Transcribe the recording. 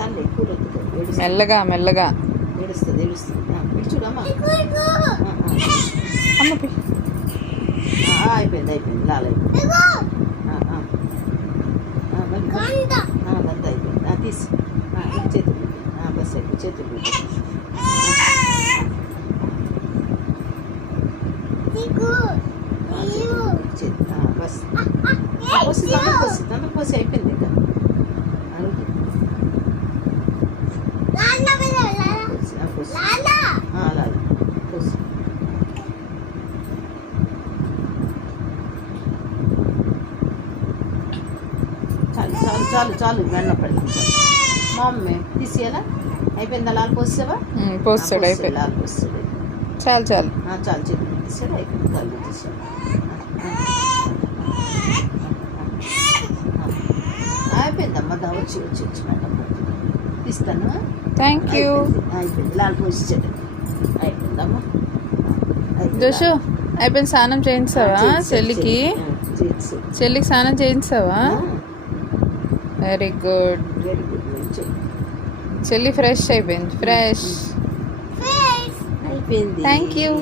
చాలే కూల్ అవుతుంది. మెల్లగా మెల్లగా ఏడుస్తుంది ఇటు చూడమ్మా. అమ్మ అయిపోయింది లాల్ అయిపోయింది. అదంతా అయిపోయింది. తీసి చేతులు బస్ అయిపోయి చేతులు బస్ పోసి అయిపోయింది. ఇంకా అలాగే పోసి చాలు చాలు వెన్న పడింది. మా అమ్మే తీసేయాలా? అయిపోయిందా? లాల్ పోసావా? పోస్తాడు. అయిపోయింది. లాల్ పోస్తాడు. చాలు చాలు చాలు చేతులు తీసాడు. అయిపోయింది. కళ్ళు తీసాడు. అయిపోయిందమ్మా. వచ్చి మేడం తీస్తాను. Thank you. అయిపోయింది. లాల్ పోసాడు. అయిపోయిందమ్మా. జోషు అయిపోయింది. స్నానం చేయించావా చెల్లికి? చెల్లికి స్నానం చేయించావా? Very good. చెల్లి ఫ్రెష్ అయిపోయింది. ఫ్రెష్ అయిపోయింది. Thank you.